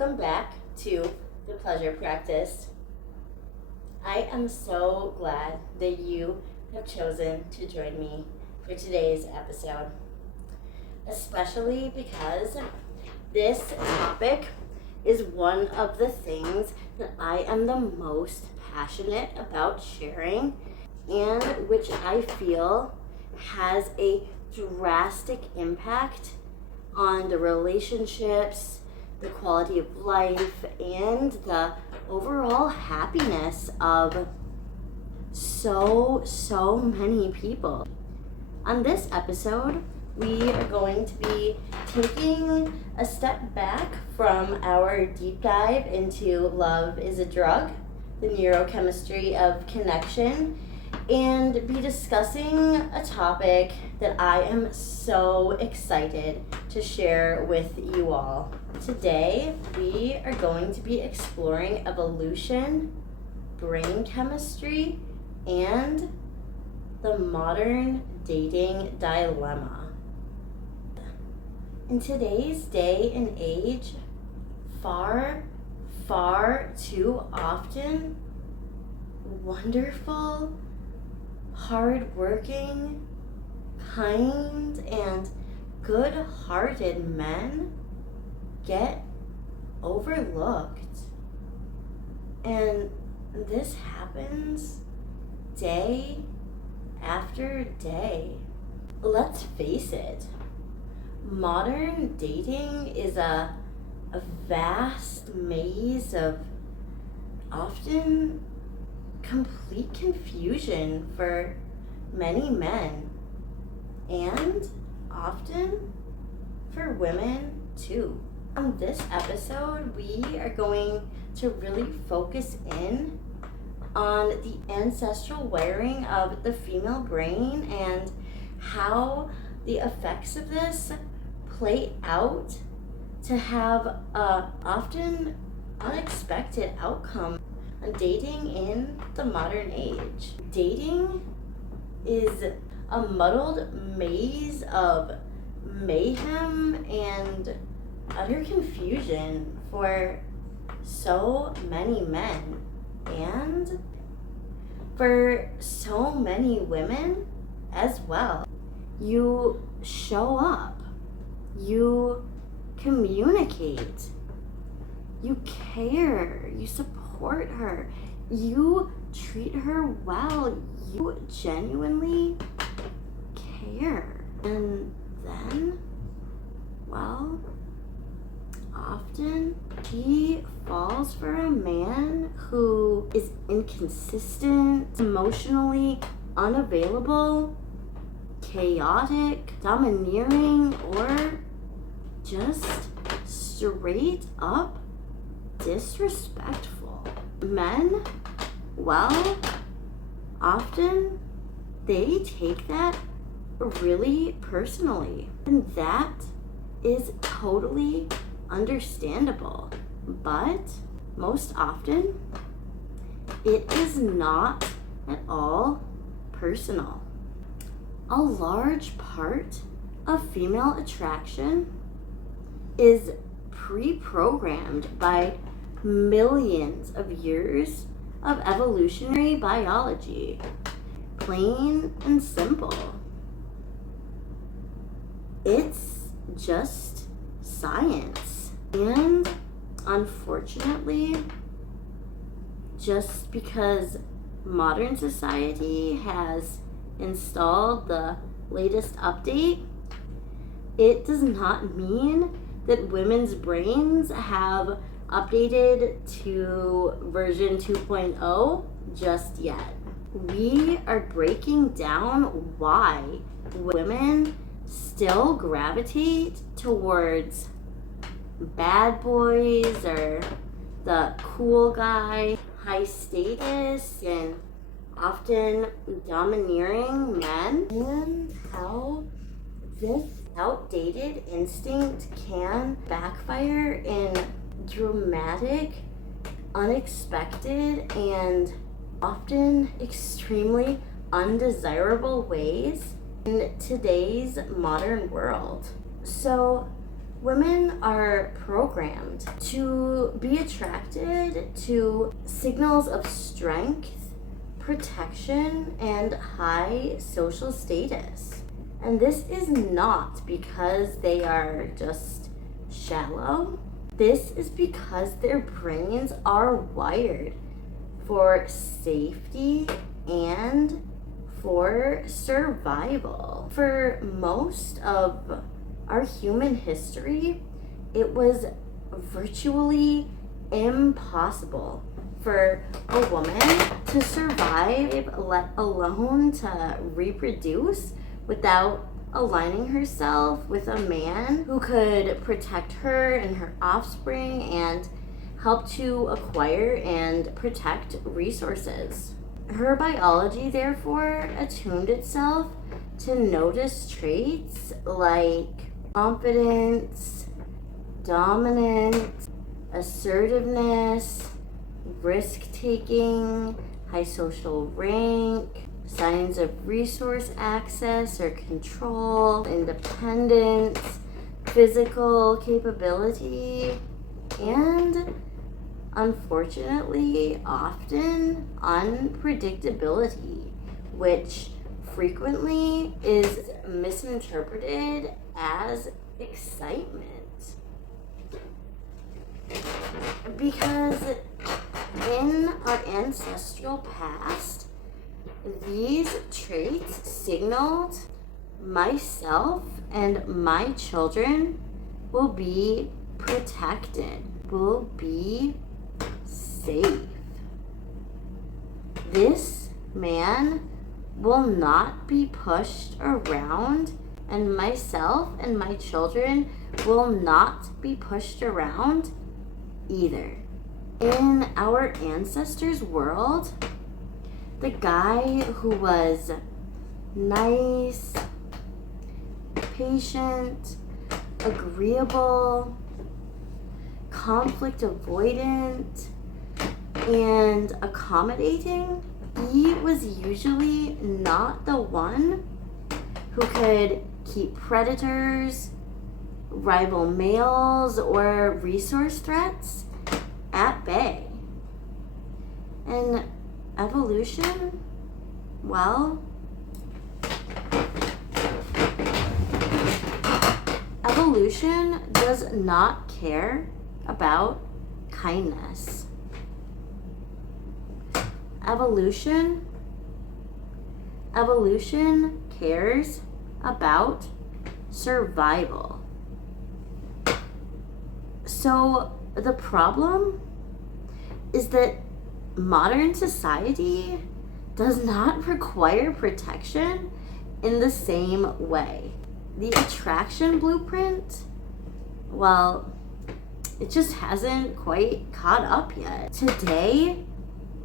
welcome back to the Pleasure Practice. I am so glad that you have chosen to join me for today's episode, especially because this topic is one of the things that I am the most passionate about sharing and which I feel has a drastic impact on the relationships, the quality of life, and the overall happiness of so many people. On this episode, we are going to be taking a step back from our deep dive into Love is a Drug, the neurochemistry of connection, and be discussing a topic that I am so excited to share with you all. Today, we are going to be exploring evolution, brain chemistry, and the modern dating dilemma. In today's day and age, far too often, wonderful, hardworking, kind, and good-hearted men get overlooked. And this happens day after day. Let's face it, modern dating is a vast maze of often complete confusion for many men, and often for women too. On this episode, we are going to really focus in on the ancestral wiring of the female brain and how the effects of this play out to have a often unexpected outcome on dating in the modern age. Dating is a muddled maze of mayhem and utter confusion for so many men and for so many women as well. You show up, you communicate, you care, you support her, you treat her well, you genuinely care. And then, well, often she falls for a man who is inconsistent, emotionally unavailable, chaotic, domineering, or just straight up disrespectful. Men, well, often they take that really personally, and that is totally understandable. But most often, it is not at all personal. A large part of female attraction is pre-programmed by millions of years of evolutionary biology. Plain and simple. It's just science. And unfortunately, just because modern society has installed the latest update, it does not mean that women's brains have updated to version 2.0 just yet. We are breaking down why women still gravitate towards bad boys or the cool guy, high status, and often domineering men, and how this outdated instinct can backfire in dramatic, unexpected, and often extremely undesirable ways in today's modern world. So Women are programmed to be attracted to signals of strength, protection, and high social status. And this is not because they are just shallow. This is because their brains are wired for safety and for survival. For most of our human history, it was virtually impossible for a woman to survive, let alone to reproduce, without aligning herself with a man who could protect her and her offspring and help to acquire and protect resources. Her biology, therefore, attuned itself to notice traits like confidence, dominance, assertiveness, risk-taking, high social rank, signs of resource access or control, independence, physical capability, and unfortunately, often unpredictability, which frequently is misinterpreted as excitement. Because in our ancestral past, these traits signaled myself and my children will be protected, will be safe. This man will not be pushed around, and myself and my children will not be pushed around either. In our ancestors' world, the guy who was nice, patient, agreeable, conflict avoidant, and accommodating, he was usually not the one who could keep predators, rival males, or resource threats at bay. And evolution, well, evolution does not care about kindness. Evolution cares about survival. So the problem is that modern society does not require protection in the same way. The attraction blueprint, well, it just hasn't quite caught up yet. Today,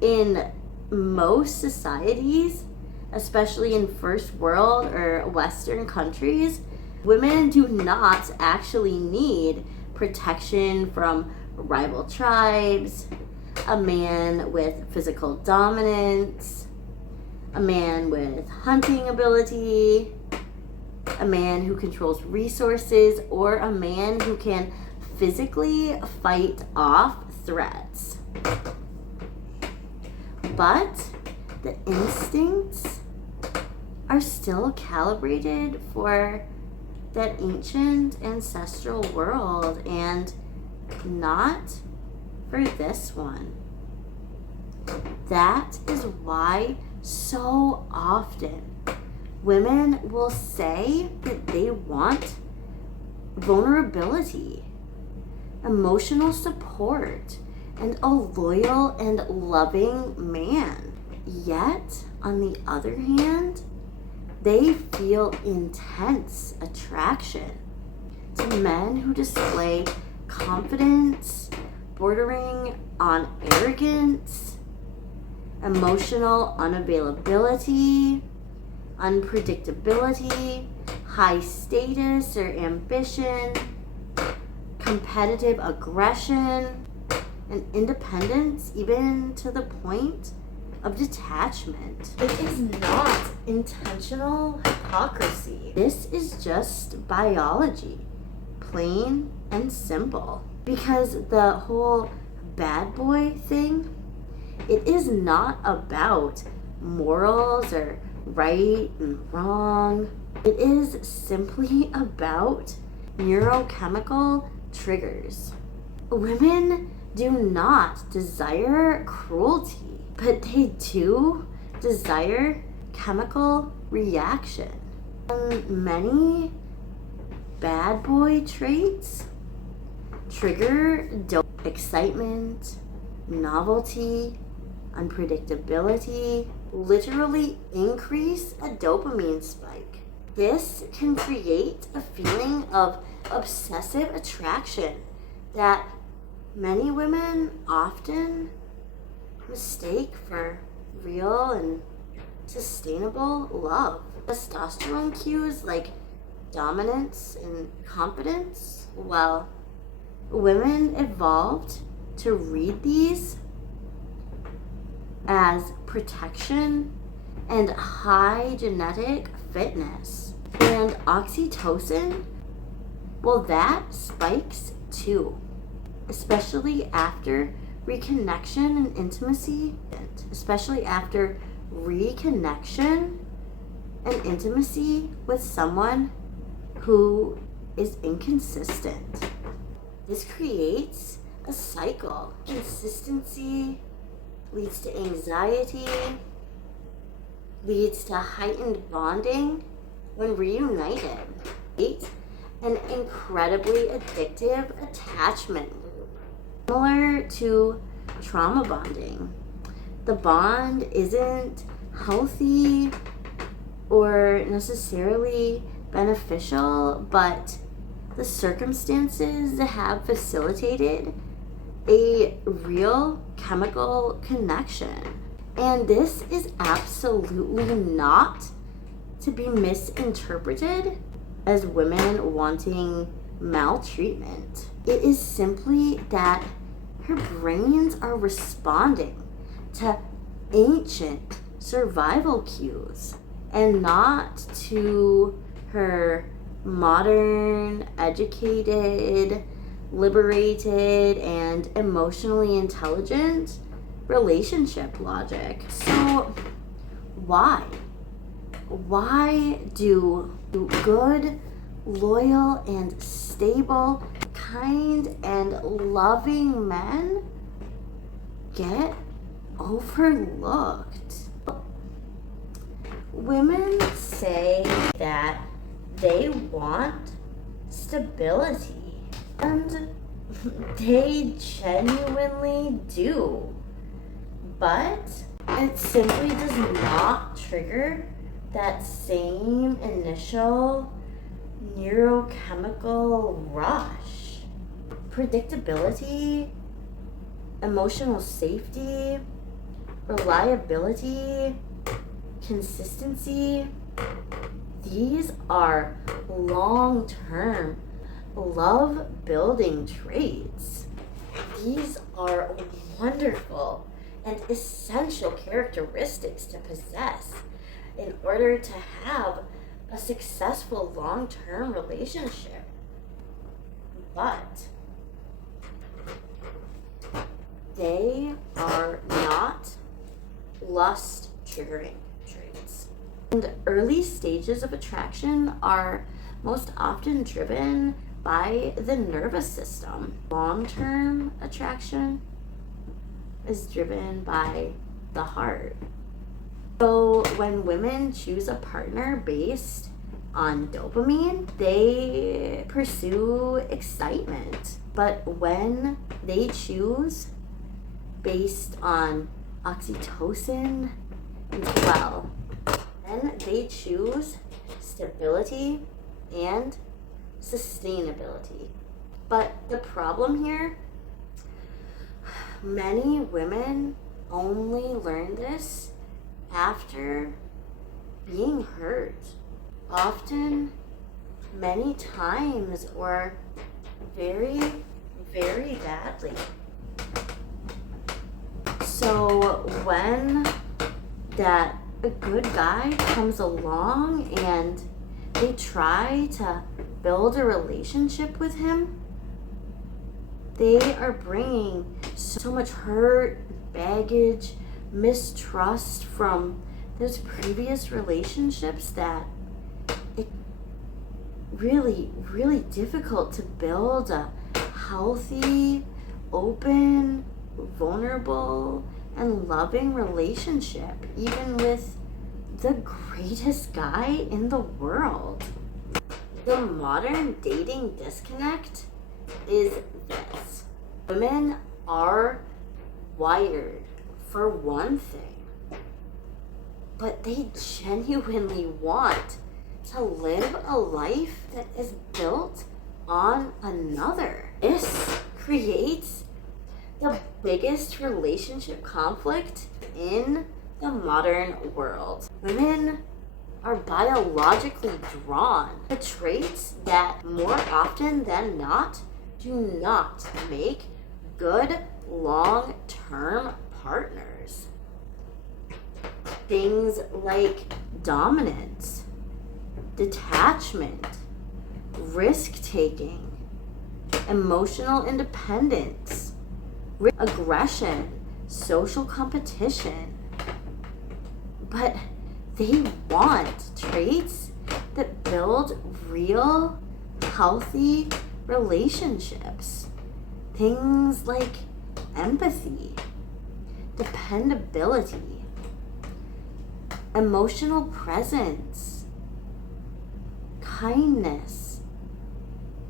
in most societies, especially in first world or Western countries, women do not actually need protection from rival tribes, a man with physical dominance, a man with hunting ability, a man who controls resources, or a man who can physically fight off threats. But the instincts are still calibrated for that ancient ancestral world and not for this one. That is why so often women will say that they want vulnerability, emotional support, and a loyal and loving man. Yet, on the other hand, they feel intense attraction to men who display confidence, bordering on arrogance, emotional unavailability, unpredictability, high status or ambition, competitive aggression, and independence, even to the point of detachment. It is not intentional hypocrisy. This is just biology plain and simple. Because the whole bad boy thing, it is not about morals or right and wrong. It is simply about neurochemical triggers. Women do not desire cruelty, but they do desire chemical reaction. And many bad boy traits trigger excitement, novelty, unpredictability, literally increase a dopamine spike. This can create a feeling of obsessive attraction that many women often mistake for real and sustainable love. Testosterone cues like dominance and confidence, well, women evolved to read these as protection and high genetic fitness. And oxytocin, well, that spikes too, especially after reconnection and intimacy, with someone who is inconsistent. This creates a cycle. Consistency leads to anxiety, leads to heightened bonding when reunited. An incredibly addictive attachment loop, similar to trauma bonding. The bond isn't healthy or necessarily beneficial, but the circumstances have facilitated a real chemical connection. And this is absolutely not to be misinterpreted as women wanting maltreatment. It is simply that her brains are responding to ancient survival cues and not to her modern, educated, liberated, and emotionally intelligent relationship logic. So why? Why do good, loyal, and stable, kind, and loving men get overlooked? Women say that they want stability, and they genuinely do, but it simply does not trigger that same initial neurochemical rush. Predictability, emotional safety, reliability, consistency, these are long-term love-building traits. These are wonderful and essential characteristics to possess in order to have a successful long-term relationship. But they are not lust-triggering traits. And early stages of attraction are most often driven by the nervous system. Long-term attraction is driven by the heart. So when women choose a partner based on dopamine, they pursue excitement. But when they choose based on oxytocin, well, then they choose stability and sustainability. But the problem here, many women only learn this after being hurt. Often, many times, or very, very badly. So when a good guy comes along and they try to build a relationship with him, they are bringing so much hurt, baggage, mistrust from those previous relationships that it really, really difficult to build a healthy, open, vulnerable, and loving relationship, even with the greatest guy in the world. The modern dating disconnect is this. Women are wired for one thing, but they genuinely want to live a life that is built on another. This creates the biggest relationship conflict in the modern world. Women are biologically drawn to traits that more often than not do not make good long-term partners. Things like dominance, detachment, risk-taking, emotional independence, aggression, social competition. But they want traits that build real, healthy relationships. Things like empathy, dependability, emotional presence, kindness,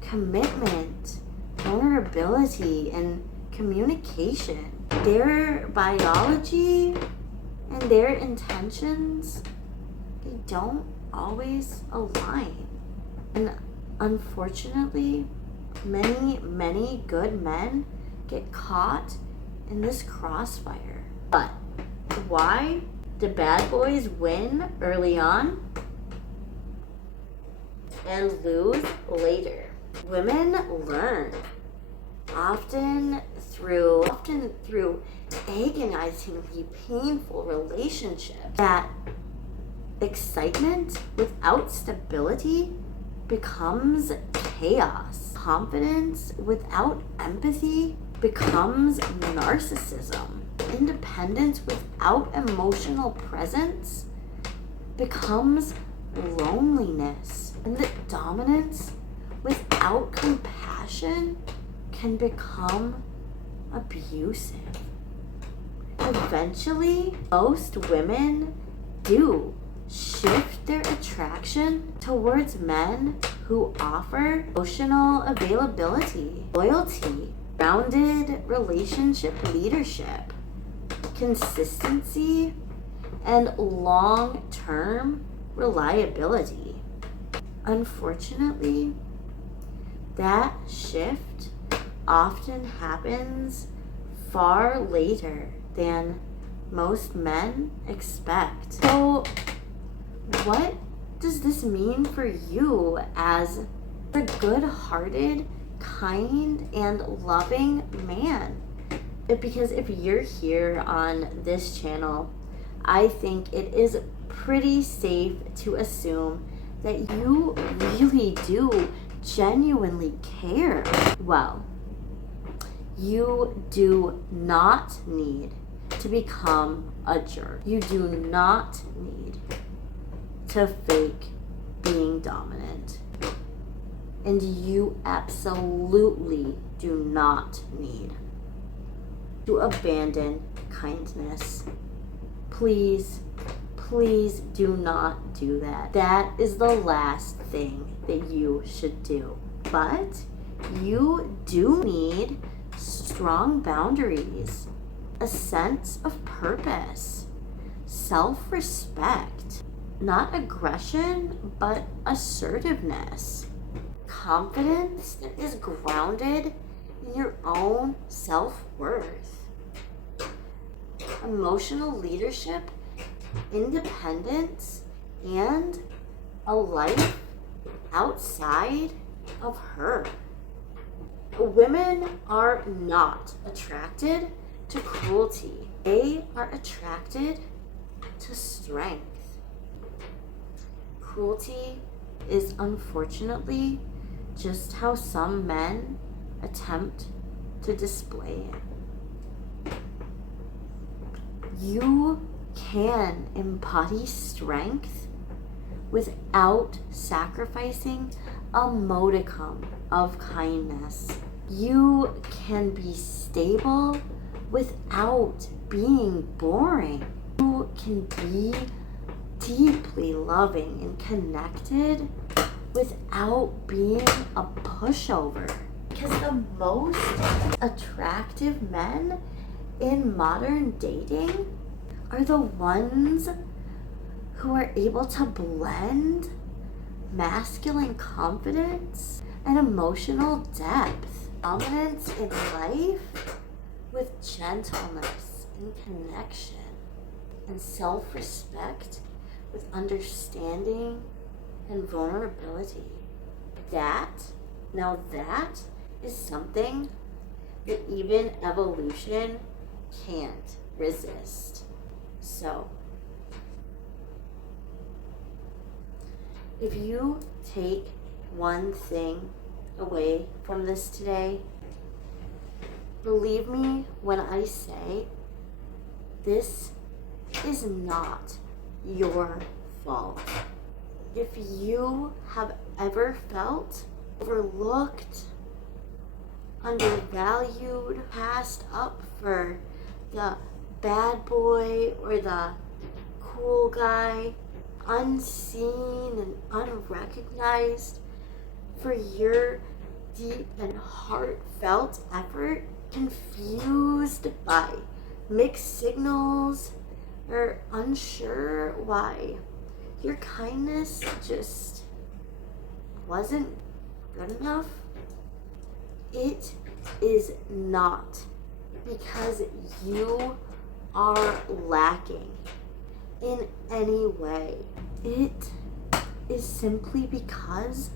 commitment, vulnerability, and communication. Their biology and their intentions, they don't always align. And unfortunately, many good men get caught in this crossfire. But why do bad boys win early on and lose later? Women learn often through agonizingly painful relationships that excitement without stability becomes chaos. Confidence without empathy becomes narcissism. Independence without emotional presence becomes loneliness. And that dominance without compassion can become abusive. Eventually, most women do shift their attraction towards men who offer emotional availability, loyalty, grounded relationship leadership, consistency, and long-term reliability. Unfortunately, that shift often happens far later than most men expect. So, what does this mean for you as a good-hearted, kind, and loving man? Because if you're here on this channel, I think it is pretty safe to assume that you really do genuinely care. Well, you do not need to become a jerk. You do not need to fake being dominant. And you absolutely do not need to abandon kindness. Please, please do not do that. That is the last thing that you should do. But you do need strong boundaries, a sense of purpose, self-respect, not aggression, but assertiveness, confidence that is grounded in your own self-worth, emotional leadership, independence, and a life outside of her. Women are not attracted to cruelty. They are attracted to strength. Cruelty is unfortunately just how some men attempt to display it. You can embody strength without sacrificing a modicum of kindness. You can be stable without being boring. You can be deeply loving and connected without being a pushover. Because the most attractive men in modern dating are the ones who are able to blend masculine confidence and emotional depth, dominance in life with gentleness and connection, and self-respect with understanding and vulnerability. That is something that even evolution can't resist. So, if you take one thing away from this today, believe me when I say this is not your fault. If you have ever felt overlooked, undervalued, passed up for the bad boy or the cool guy, unseen and unrecognized for your deep and heartfelt effort, confused by mixed signals, or unsure why your kindness just wasn't good enough, it is not because you are lacking in any way. It is simply because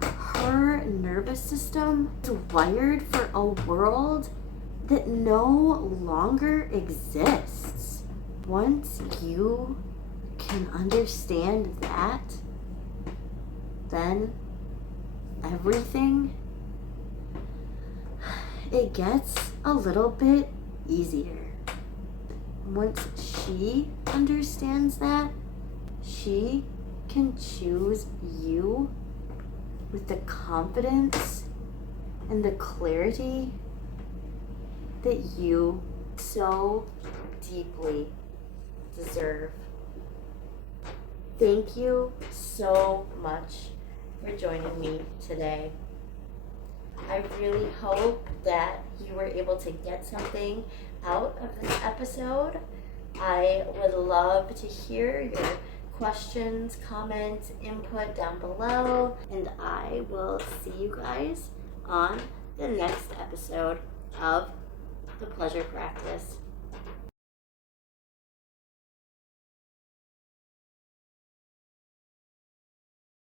her nervous system is wired for a world that no longer exists. Once you can understand that, then everything, it gets a little bit easier. Once she understands that, she can choose you with the confidence and the clarity that you so deeply deserve. Thank you so much for joining me today. I really hope that you were able to get something out of this episode. I would love to hear your questions, comments, input down below, and I will see you guys on the next episode of The Pleasure Practice.